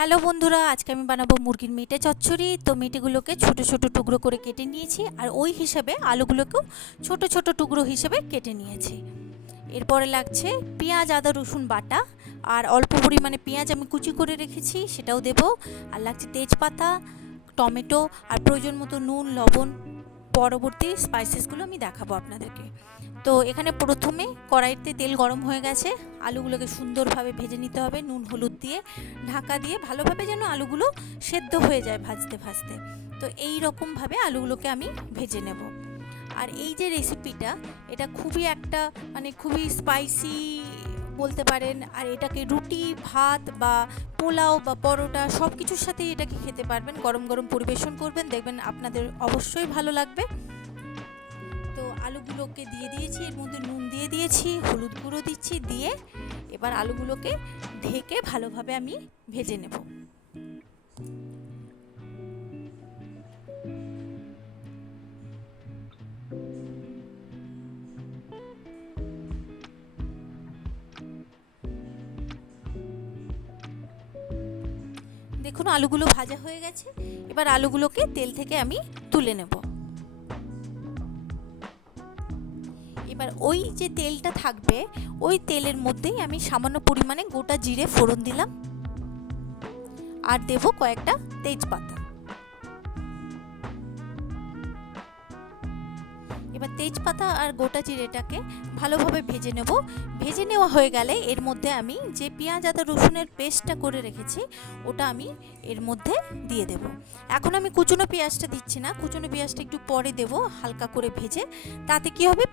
Hello বন্ধুরা, আজকে আমি বানাবো মুরগির মেটে চচ্চড়ি। তো মেটেগুলোকে ছোট ছোট টুকরো করে কেটে নিয়েছি, আর ওই হিসেবে আলুগুলোকেও ছোট ছোট টুকরো হিসেবে কেটে নিয়েছি। এরপরে লাগছে পেঁয়াজ, আদা, রসুন বাটা, আর অল্প পরিমাণে পেঁয়াজ আমি কুচি করে রেখেছি, সেটাও দেবো। আর লাগছে তেজপাতা, টমেটো, আর প্রয়োজন মতো নুন, লবণ। পরবর্তী স্পাইসেসগুলো আমি দেখাবো আপনাদেরকে। তো এখানে প্রথমে কড়াইতে তেল গরম হয়ে গেছে, আলুগুলোকে সুন্দরভাবে ভেজে নিতে হবে নুন হলুদ দিয়ে, ঢাকা দিয়ে, ভালোভাবে যেন আলুগুলো সেদ্ধ হয়ে যায় ভাজতে ভাজতে। তো এই রকমভাবে আলুগুলোকে আমি ভেজে নেব। আর এই যে রেসিপিটা, এটা খুবই একটা খুবই স্পাইসি বলতে পারেন। আর এটাকে রুটি, ভাত বা পোলাও বা পরোটা সব কিছুর সাথেই এটাকে খেতে পারবেন। গরম গরম পরিবেশন করবেন, দেখবেন আপনাদের অবশ্যই ভালো লাগবে। তো আলুগুলোকে দিয়ে দিয়েছি, এর মধ্যে নুন দিয়ে দিয়েছি, হলুদ গুঁড়ো দিচ্ছি, দিয়ে এবার আলুগুলোকে ঢেকে ভালোভাবে আমি ভেজে নেব। দেখুন আলুগুলো ভাজা হয়ে গেছে, এবার আলুগুলোকে তেল থেকে আমি তুলে নেব। এবার ওই যে তেলটা থাকবে, ওই তেলের মধ্যেই আমি সামান্য পরিমাণে গোটা জিরে ফোড়ন দিলাম, আর দেব কয়েকটা তেজপাতা। এবার তেজপাতা আর গোটা জিরেটাকে ভালোভাবে ভেজে নেব। ভেজে নেওয়া হয়ে গেলে এর মধ্যে আমি যে পেঁয়াজ, আদা, রসুনের পেস্টটা করে রেখেছি, ওটা আমি এর মধ্যে দিয়ে দেব। এখন আমি কুচনো পেঁয়াজটা দিচ্ছি না, কুচনো পেঁয়াজটা একটু পরে দেব, হালকা করে ভেজে। তাতে কি হবে,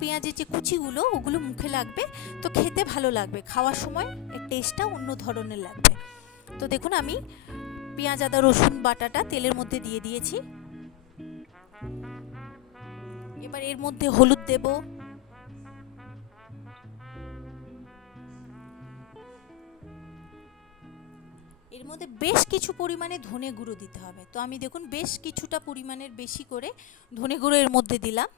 পেঁয়াজের যে কুচিগুলো ওগুলো মুখে লাগবে, তো খেতে ভালো লাগবে, খাওয়ার সময় এর টেস্টটা অন্য ধরনের লাগবে। তো দেখুন আমি পেঁয়াজ, আদা, রসুন বাটাটা তেলের মধ্যে দিয়ে দিয়েছি। এবার এর মধ্যে হলুদ দেব, এর মধ্যে বেশ কিছু পরিমাণে ধনে গুঁড়ো দিতে হবে। তো আমি দেখুন বেশ কিছুটা পরিমাণের বেশি করে ধনে গুঁড়ো এর মধ্যে দিলাম,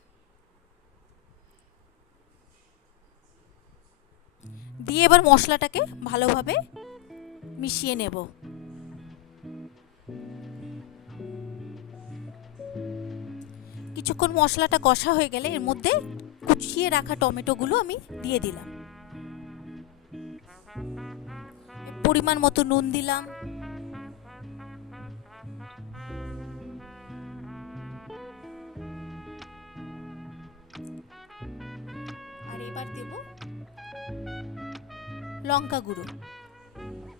দিয়ে এবার মশলাটাকে ভালোভাবে মিশিয়ে নেব। কিছুক্ষণ মশলাটা কষা হয়ে গেলে এর মধ্যে কুচিয়ে রাখা টমেটোগুলো আমি দিয়ে দিলাম, পরিমাণ মতো নুন দিলাম, আর এবার দেব লঙ্কা গুঁড়ো,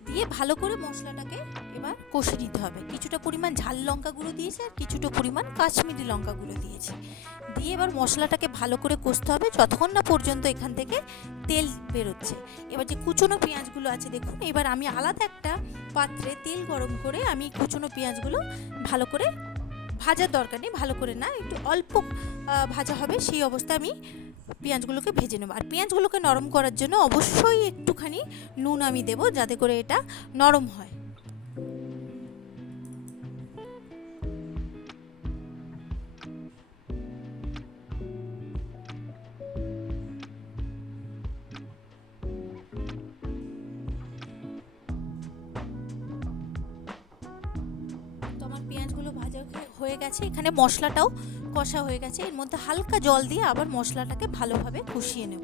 দিয়ে ভালো করে মশলাটাকে এবার কষে নিতে হবে। কিছুটা পরিমাণ ঝাল লঙ্কা গুঁড়ো দিয়েছি, আর কিছুটা পরিমাণ কাশ্মীরি লঙ্কা গুঁড়ো দিয়েছি, দিয়ে এবার মশলাটাকে ভালো করে কষতে হবে যতক্ষণ না পর্যন্ত এখান থেকে তেল বেরোচ্ছে। এবার যে কুচনো পেঁয়াজগুলো আছে দেখুন, এবার আমি আলাদা একটা পাত্রে তেল গরম করে আমি কুচনো পেঁয়াজগুলো ভালো করে, ভাজার দরকার নেই, ভালো করে না, একটু অল্প ভাজা হবে সেই অবস্থায় আমি পেঁয়াজগুলোকে ভেজে নেব। আর পেঁয়াজগুলোকে নরম করার জন্য অবশ্যই একটুখানি নুন আমি দেব, যাতে করে এটা নরম হয়। তো আমার পেঁয়াজগুলো ভাজা হয়ে গেছে, এখানে মশলাটাও কষা হয়ে গেছে, এর মধ্যে হালকা জল দিয়ে আবার মশলাটাকে ভালোভাবে কষিয়ে নেব।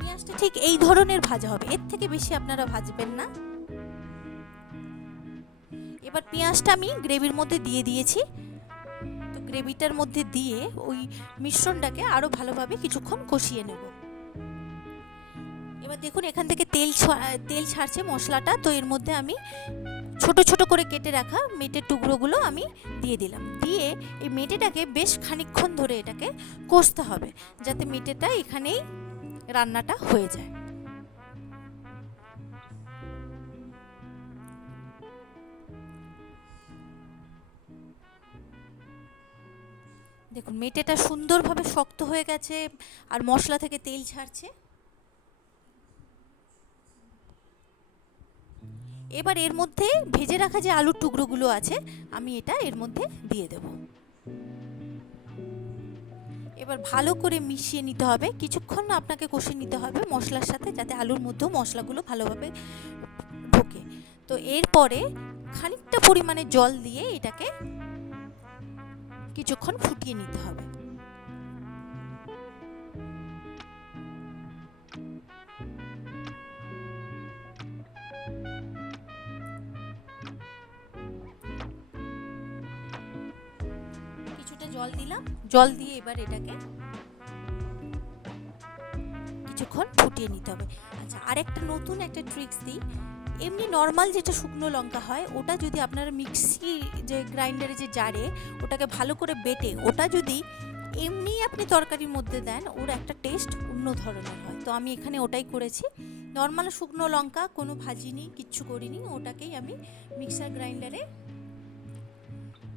পেঁয়াজটা ঠিক এই ধরনের ভাজা হবে, এর থেকে বেশি আপনারা ভাজবেন না। এবার পেঁয়াজটা আমি গ্রেভির মধ্যে দিয়ে দিয়েছি। তো গ্রেভিটার মধ্যে দিয়ে ওই মিশ্রণটাকে আরও ভালোভাবে কিছুক্ষণ কষিয়ে নেব। এবার দেখুন এখান থেকে তেল ছাড়ছে মশলাটা, তো এর মধ্যে আমি ছোট ছোট করে কেটে রাখা মেটের টুকরোগুলো আমি দিয়ে দিলাম, দিয়ে এই মেটেটাকে বেশ খানিকক্ষণ ধরে এটাকে কষতে হবে, যাতে মেটেটা এখানেই রান্নাটা হয়ে যায়। দেখুন মেটেটা সুন্দরভাবে শক্ত হয়ে গেছে, আর মশলা থেকে তেল ছাড়ছে। এবার এর মধ্যে ভেজে রাখা যে আলুর টুকরোগুলো আছে আমি এটা এর মধ্যে দিয়ে দেব। এবার ভালো করে মিশিয়ে নিতে হবে, কিছুক্ষণ আপনাকে কষিয়ে নিতে হবে মশলার সাথে, যাতে আলুর মধ্যেও মশলাগুলো ভালোভাবে ঢোকে। তো এরপরে খানিকটা পরিমাণে জল দিয়ে এটাকে কিছুক্ষণ ফুটিয়ে নিতে হবে। কিছুটা জল দিলাম, জল দিয়ে এবার এটাকে কিছুক্ষণ ফুটিয়ে নিতে হবে। আচ্ছা, আরেকটা নতুন একটা ট্রিক্স দিই। এমনি নর্মাল যেটা শুকনো লঙ্কা হয়, ওটা যদি আপনারা মিক্সি যে গ্রাইন্ডারে যে জারে ওটাকে ভালো করে বেটে ওটা যদি এমনি আপনি তরকারির মধ্যে দেন, ওর একটা টেস্ট অন্য ধরনের হয়। তো আমি এখানে ওটাই করেছি। নর্মাল শুকনো লঙ্কা কোনো ভাজিনি, কিচ্ছু করিনি, ওটাকেই আমি মিক্সার গ্রাইন্ডারে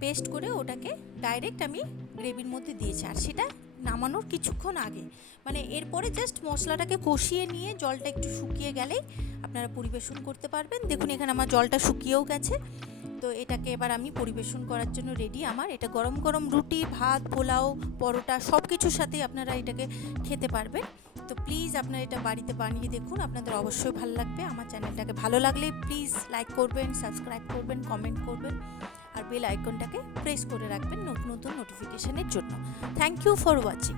পেস্ট করে ওটাকে ডাইরেক্ট আমি গ্রেভির মধ্যে দিয়েছি। আর সেটা নামানোর কিছুক্ষণ আগে, মানে এরপরে জাস্ট মশলাটাকে কষিয়ে নিয়ে জলটা একটু শুকিয়ে গেলেই আপনারা পরিবেশন করতে পারবেন। দেখুন এখানে আমার জলটা শুকিয়েও গেছে। তো এটাকে এবার আমি পরিবেশন করার জন্য রেডি। আমার এটা গরম গরম রুটি, ভাত, পোলাও, পরোটা সব কিছুর সাথেই আপনারা এটাকে খেতে পারবেন। তো প্লিজ আপনারা এটা বাড়িতে বানিয়ে দেখুন, আপনাদের অবশ্যই ভালো লাগবে। আমার চ্যানেলটাকে ভালো লাগলে প্লিজ লাইক করবেন, সাবস্ক্রাইব করবেন, কমেন্ট করবেন, আর বেল আইকনটাকে প্রেস করে রাখবেন নতুন নতুন নোটিফিকেশনের জন্য। Thank you for watching.